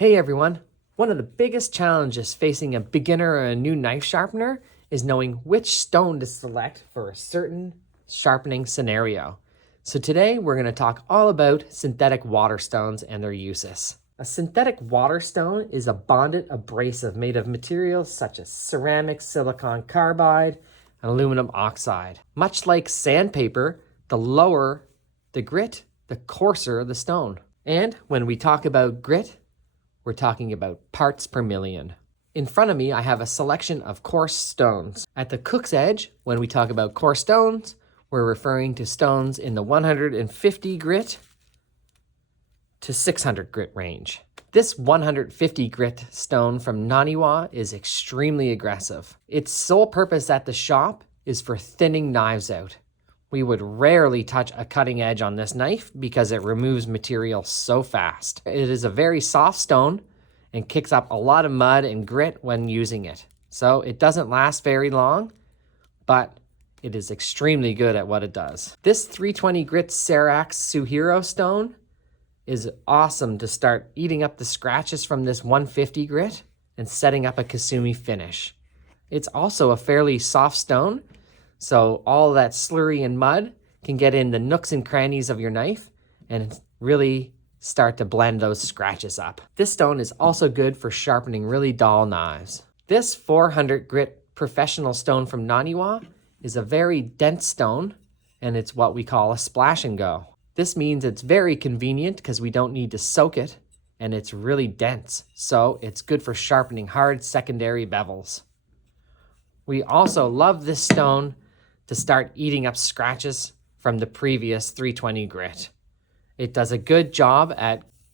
Hey everyone! One of the biggest challenges facing a beginner or a new knife sharpener is knowing which stone to select for a certain sharpening scenario. So today we're going to talk all about synthetic water stones and their uses. A synthetic water stone is a bonded abrasive made of materials such as ceramic, silicon carbide, and aluminum oxide. Much like sandpaper, the lower the grit, the coarser the stone. And when we talk about grit, we're talking about parts per million. In front of me, I have a selection of coarse stones. At the cook's edge, when we talk about coarse stones, we're referring to stones in the 150 grit to 600 grit range. This 150 grit stone from Naniwa is extremely aggressive. Its sole purpose at the shop is for thinning knives out. We would rarely touch a cutting edge on this knife because it removes material so fast. It is a very soft stone and kicks up a lot of mud and grit when using it. So it doesn't last very long, but it is extremely good at what it does. This 320 grit Serax Suhiro stone is awesome to start eating up the scratches from this 150 grit and setting up a Kasumi finish. It's also a fairly soft stone, so all that slurry and mud can get in the nooks and crannies of your knife and really start to blend those scratches up. This stone is also good for sharpening really dull knives. This 400 grit professional stone from Naniwa is a very dense stone, and it's what we call a splash and go. This means it's very convenient because we don't need to soak it, and it's really dense, so it's good for sharpening hard secondary bevels. We also love this stone to start eating up scratches from the previous 320 grit. It does a good job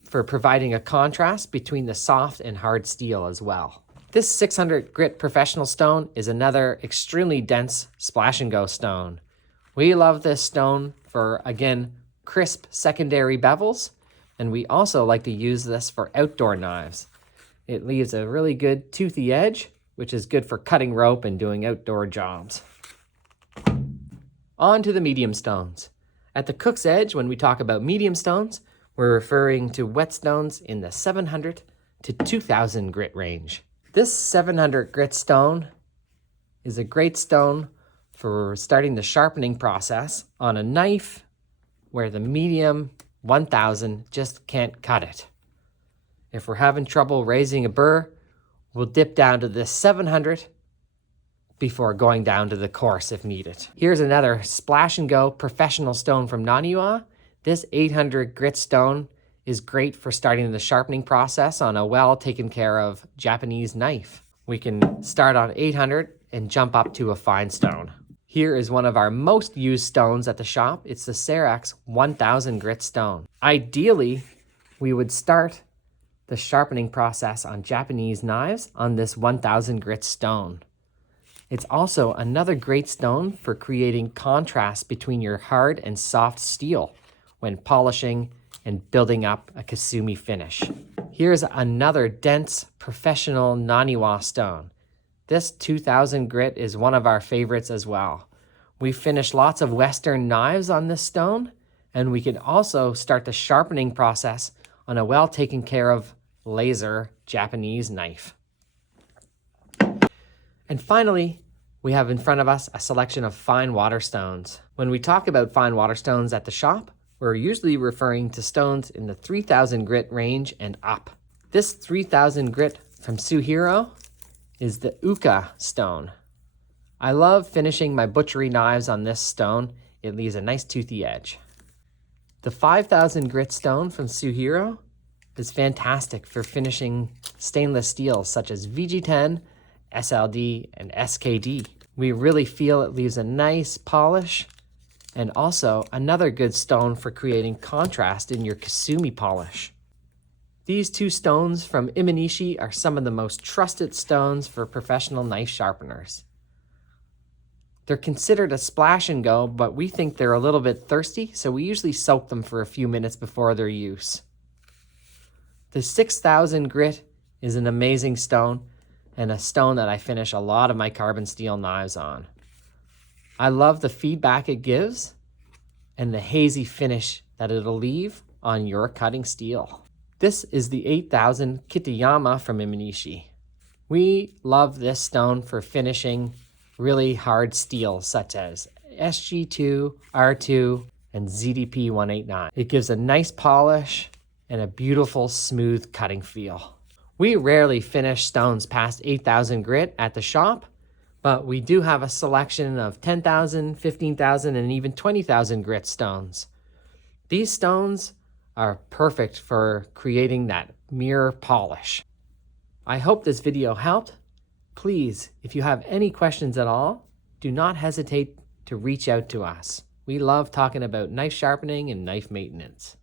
for providing a contrast between the soft and hard steel as well. This 600 grit professional stone is another extremely dense splash and go stone. We love this stone for, again, crisp secondary bevels, and we also like to use this for outdoor knives. It leaves a really good toothy edge, which is good for cutting rope and doing outdoor jobs. On to the medium stones. At the cook's edge, when we talk about medium stones, we're referring to Whetstones in the 700 to 2000 grit range. This 700 grit stone is a great stone for starting the sharpening process on a knife where the medium 1000 just can't cut it. If we're having trouble raising a burr, we'll dip down to this 700 before going down to the coarse if needed. Here's another splash and go professional stone from Naniwa. This 800 grit stone is great for starting the sharpening process on a well taken care of Japanese knife. We can start on 800 and jump up to a fine stone. Here is one of our most used stones at the shop. It's the Serax 1000 grit stone. Ideally, we would start the sharpening process on Japanese knives on this 1000 grit stone. It's also another great stone for creating contrast between your hard and soft steel when polishing and building up a Kasumi finish. Here's another dense professional Naniwa stone. This 2000 grit is one of our favorites as well. We finish lots of Western knives on this stone, and we can also start the sharpening process on a well taken care of laser Japanese knife. And finally, we have in front of us a selection of fine water stones. When we talk about fine water stones at the shop, we're usually referring to stones in the 3000 grit range and up. This 3000 grit from Suhiro is the Uka stone. I love finishing my butchery knives on this stone. It leaves a nice toothy edge. The 5000 grit stone from Suhiro is fantastic for finishing stainless steels such as VG10, SLD, and SKD. We really feel it leaves a nice polish, and also another good stone for creating contrast in your Kasumi polish. These two stones from Imanishi are some of the most trusted stones for professional knife sharpeners. They're considered a splash and go, but we think they're a little bit thirsty, so we usually soak them for a few minutes before their use. The 6000 grit is an amazing stone, and a stone that I finish a lot of my carbon steel knives on. I love the feedback it gives and the hazy finish that it'll leave on your cutting steel. This is the 8000 Kitayama from Imanishi. We love this stone for finishing really hard steels such as SG2, R2, and ZDP 189. It gives a nice polish and a beautiful smooth cutting feel. We rarely finish stones past 8000 grit at the shop, but we do have a selection of 10,000, 15,000, and even 20,000 grit stones. These stones are perfect for creating that mirror polish. I hope this video helped. Please, if you have any questions at all, do not hesitate to reach out to us. We love talking about knife sharpening and knife maintenance.